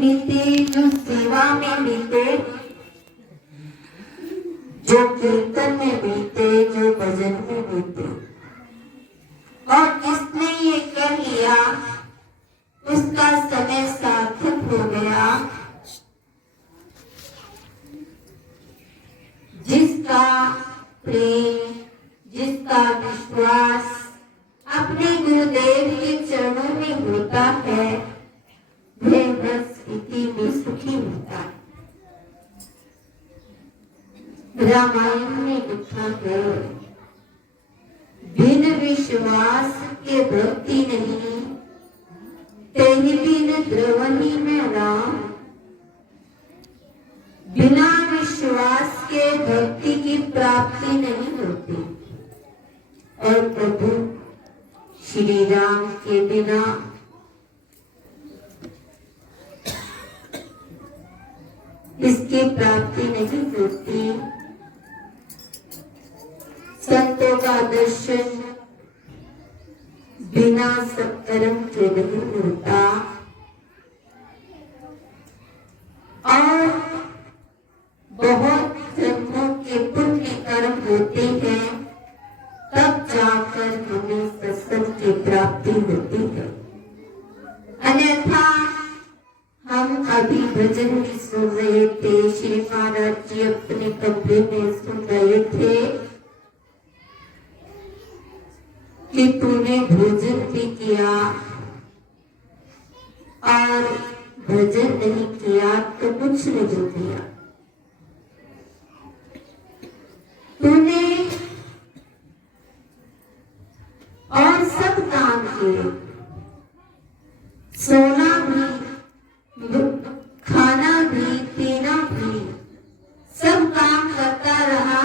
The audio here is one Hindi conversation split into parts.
बीते, जो सेवा में बीते, जो कीर्तन में बीते, जो भजन में बीते। और जिसने ये कर लिया उसका समय सार्थक हो गया। जिसका प्रेम, जिसका विश्वास अपने गुरुदेव के चरणों में होता है, वह बस स्थिति में सुखी होता है। रामायण में लिखा है, बिन विश्वास के भक्ति नहीं, तेहि बिन द्रवहि में राम। बिना विश्वास के भक्ति की प्राप्ति नहीं होती। और प्रभु श्री राम के बिना इसकी प्राप्ति नहीं होती। संतों का दर्शन बिना सत्कर्म के नहीं होता। और बहुत जन्मों के पुण्य कर्म होते हैं, तब जाकर हमें सत्संग की प्राप्ति होती है। अन्यथा हम अभी भजन भी सुन रहे थे, श्री महाराज जी अपने कमरे में सुन रहे थे कि तूने भोजन भी किया और भजन नहीं किया तो कुछ नहीं किया। तूने और सब काम किए, सोना भी, खाना भी, पीना भी, सब काम करता रहा।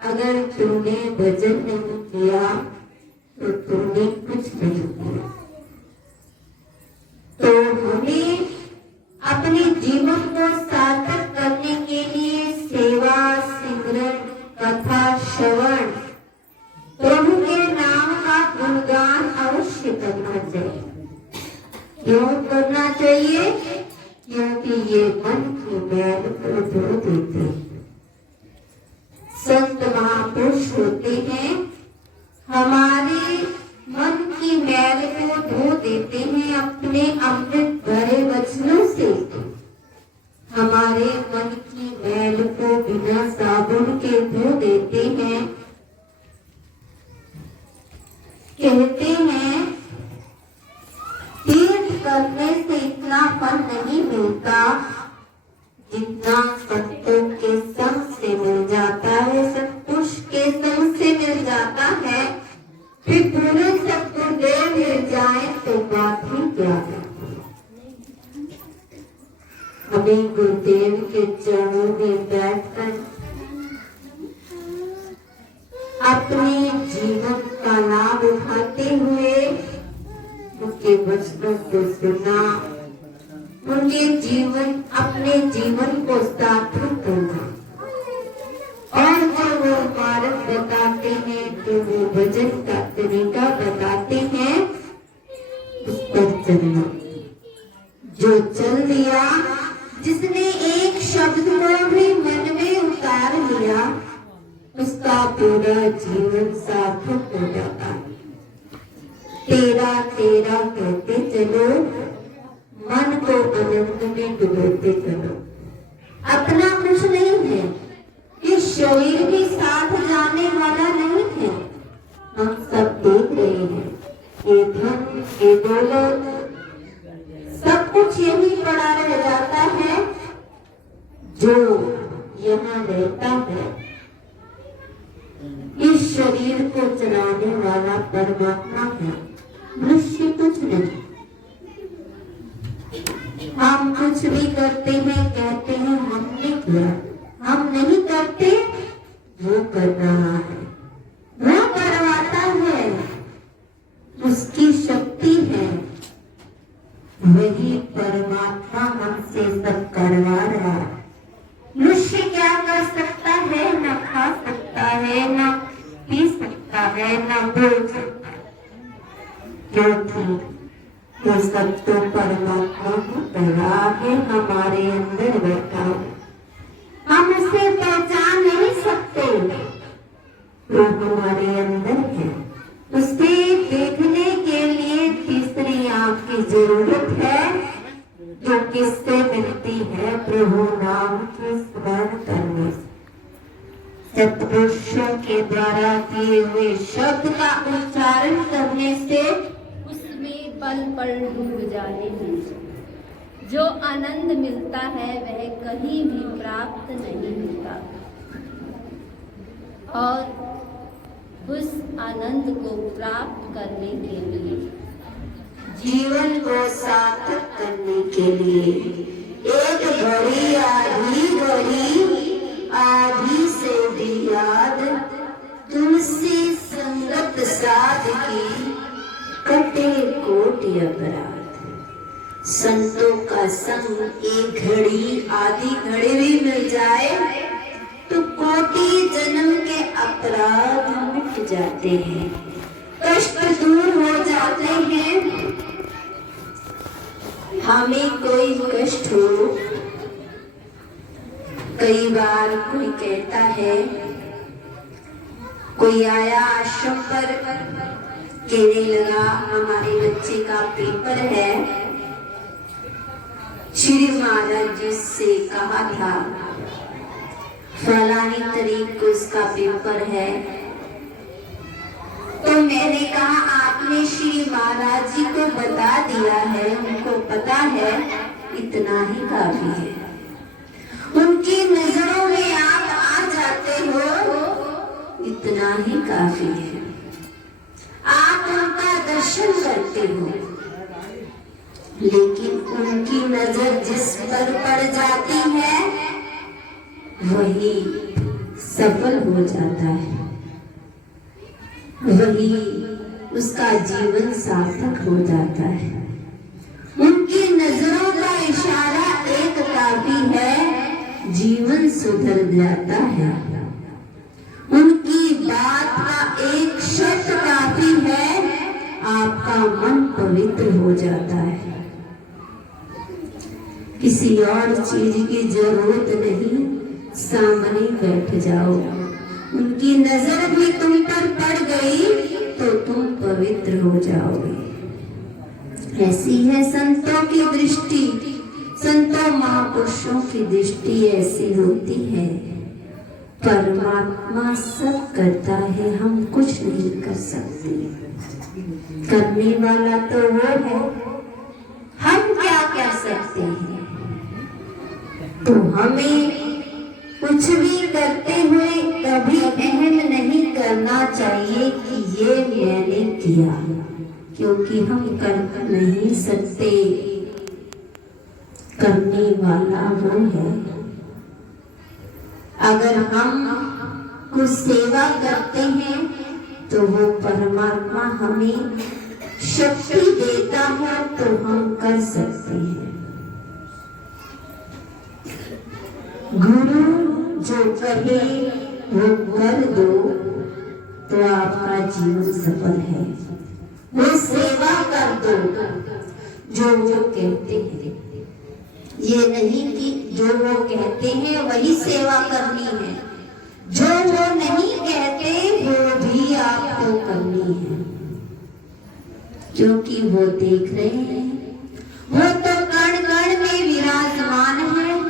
अगर तूने भजन नहीं किया तो तूने कुछ नहीं किया। तो हमें अपने जीवन को सार्थक करने के लिए सेवा, सिमरन, कथा श्रवण, प्रभु के नाम का गुणगान अवश्य करना चाहिए। क्यों करना चाहिए? क्योंकि ये मन की मैल को धो देते। संत महापुरुष होते हैं, हमारे मन की मैल को धो देते हैं अपने अमृत भरे वचनों से। हमारे मन की मैल को बिना साबुन के धो देते हैं। कहते हैं तीर्थ करने से इतना फल नहीं मिलता जितना संतों के संग से मिल जाता है, सत्पुरुष के संग से मिल जाता है। फिर पूरे सत्गुरुदेव मिल जाए तो बात ही क्या है। हमें गुरुदेव के चरणों में बैठकर अपने जीवन का लाभ उठाते हुए उनके वचनों को सुनना, उनके जीवन, अपने जीवन को सार्थक करना। और जब वो मार्ग बताते हैं तो वो भजन का तरीका बताते हैं, उस पर चलना। जो चल दिया, जिसने एक शब्द को भी मन में उतार लिया, उसका पूरा जीवन सार्थक हो जाता है। तेरा तेरा कहते चलो, मन को आनंद में डुबोते चलो। अपना कुछ नहीं है, ये शरीर भी साथ जाने वाला नहीं है। हम सब देख रहे हैं, ये धन, ये दौलत, सब कुछ यही पड़ा रह जाता है। जो यहाँ रहता है, इस शरीर को चलाने वाला परमात्मा है, मनुष्य कुछ नहीं। हम कुछ भी करते हैं, कहते हैं हमने किया, हम नहीं करते, वो कर रहा है, वो करवाता है, उसकी शक्ति है। वही परमात्मा हमसे सब करवा रहा है। मनुष्य क्या कर सकता है? न खा सकता है, न पी सकता है, न बोल सकता है, क्योंकि वो सब तो परमात्मा को रहा है हमारे अंदर बैठा, हम उसे पहचान नहीं सकते, वो हमारे अंदर है। उसे देखने के लिए तीसरी आंख की जरूरत है, जो किससे मिलती है? प्रभु नाम के स्मरण करने से, सत्पुरुषों के द्वारा दिए हुए शब्द का उच्चारण करने से, उसमें पल पल डूब जाने से जो आनंद मिलता है वह कहीं भी प्राप्त नहीं होता। और उस आनंद को प्राप्त करने के लिए, जीवन को सार्थक करने के लिए, एक घड़ी आधी से भी याद, तुमसे संगत साध की कटे कोटि अपराध। संतों का संग एक घड़ी आधी घड़ी भी मिल जाए तो कोटि जन्म के अपराध मिट जाते हैं, कष्ट दूर हो जाते हैं। हमें कोई कष्ट हो, कई बार कोई कहता है, कोई आया आश्रम पर कहने लगा हमारे बच्चे का पेपर है, श्री महाराज जी से कहा था फलानी तारीख को उसका पेपर है। तो मैंने कहा आपने श्री महाराज जी को बता दिया है, उनको पता है, इतना ही काफी है। उनकी नजरों में आप आ जाते हो, इतना ही काफी है। आप उनका दर्शन करते हो, लेकिन उनकी नजर जिस पर पड़ जाती है वही सफल हो जाता है, वही उसका जीवन सार्थक हो जाता है। उनकी नजरों का इशारा एक काफी है, जीवन सुधर जाता है। उनकी बात का एक शब्द काफी है, आपका मन पवित्र हो जाता है। किसी और चीज की जरूरत नहीं, सामने बैठ जाओ, उनकी नजर भी तुम पर पड़ गई तो तुम पवित्र हो जाओगे। ऐसी है संतों की दृष्टि, संतों महापुरुषों की दृष्टि ऐसी होती है। परमात्मा सब करता है, हम कुछ नहीं कर सकते, करने वाला तो वो है, हम क्या कर सकते हैं? तो हमें कुछ भी करते हुए कभी अहम नहीं करना चाहिए कि ये मैंने किया, क्योंकि हम कर नहीं सकते, करने वाला वो है। अगर हम कुछ सेवा करते हैं तो वो परमात्मा हमें शक्ति देता है, तो हम कर सकते हैं। गुरु जो कहे वो कर दो तो आपका जीवन सफल है। वो सेवा कर दो जो वो कहते हैं, ये नहीं कि जो वो कहते हैं वही सेवा करनी है, जो वो नहीं कहते वो भी आपको करनी है, क्योंकि वो देख रहे हैं, वो तो कण कण में विराजमान है।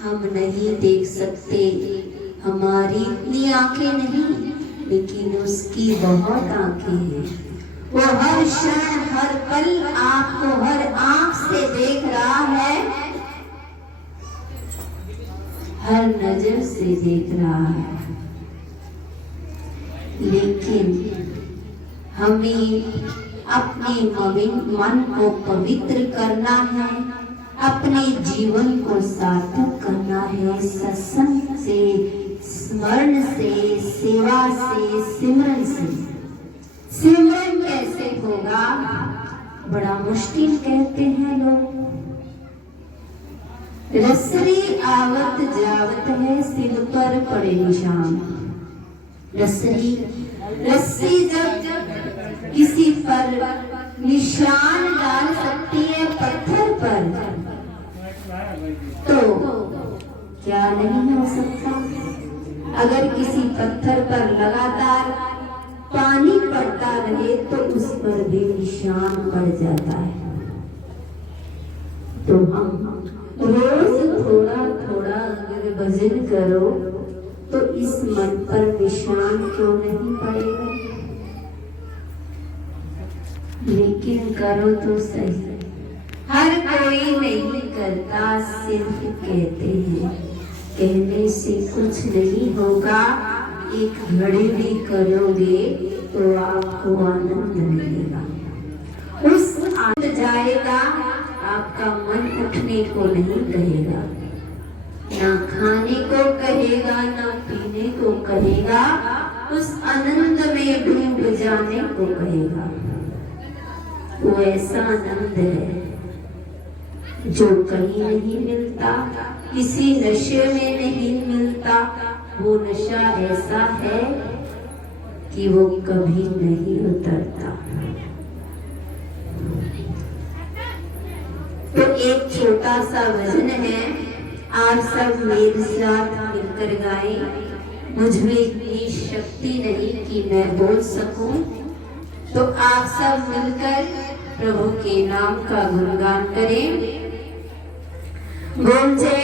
हम नहीं देख सकते, हमारी इतनी आंखें नहीं, लेकिन उसकी बहुत आंखें हैं। वो हर क्षण हर पल आपको हर आंख से देख रहा है, हर नजर से देख रहा है। लेकिन हमें अपने मन को पवित्र करना है, अपने जीवन को सार्थक करना है, सत्संग से, स्मरण से, सेवा से, सिमरन से। सिमरन कैसे होगा? बड़ा मुश्किल कहते हैं लोग। रसरी आवत जावत है, सिर पर पड़े निशान। रस्सी जब किसी पर निशान डाल सकती है पत्थर पर, तो क्या नहीं हो सकता? अगर किसी पत्थर पर लगातार पानी पड़ता रहे तो उस पर भी निशान पड़ जाता है। तो हम रोज थोड़ा थोड़ा अगर भजन करो तो इस मन पर निशान क्यों नहीं पड़ेगा? लेकिन करो तो सही। हर कोई नहीं करता, सिर्फ कहते हैं। कहने से कुछ नहीं होगा, एक घड़ी भी करोगे तो आपको आनंद मिलेगा। उस आनंद जाएगा, आपका मन उठने को नहीं कहेगा, ना खाने को कहेगा, ना पीने को कहेगा, उस आनंद में डूब जाने को कहेगा। वो ऐसा आनंद है जो कहीं नहीं मिलता, किसी नशे में नहीं मिलता। वो नशा ऐसा है कि वो कभी नहीं उतरता। तो एक छोटा सा भजन है, आप सब मेरे साथ मिलकर गाएं। मुझ में इतनी शक्ति नहीं कि मैं बोल सकूं, तो आप सब मिलकर प्रभु के नाम का गुणगान करें। गूंजे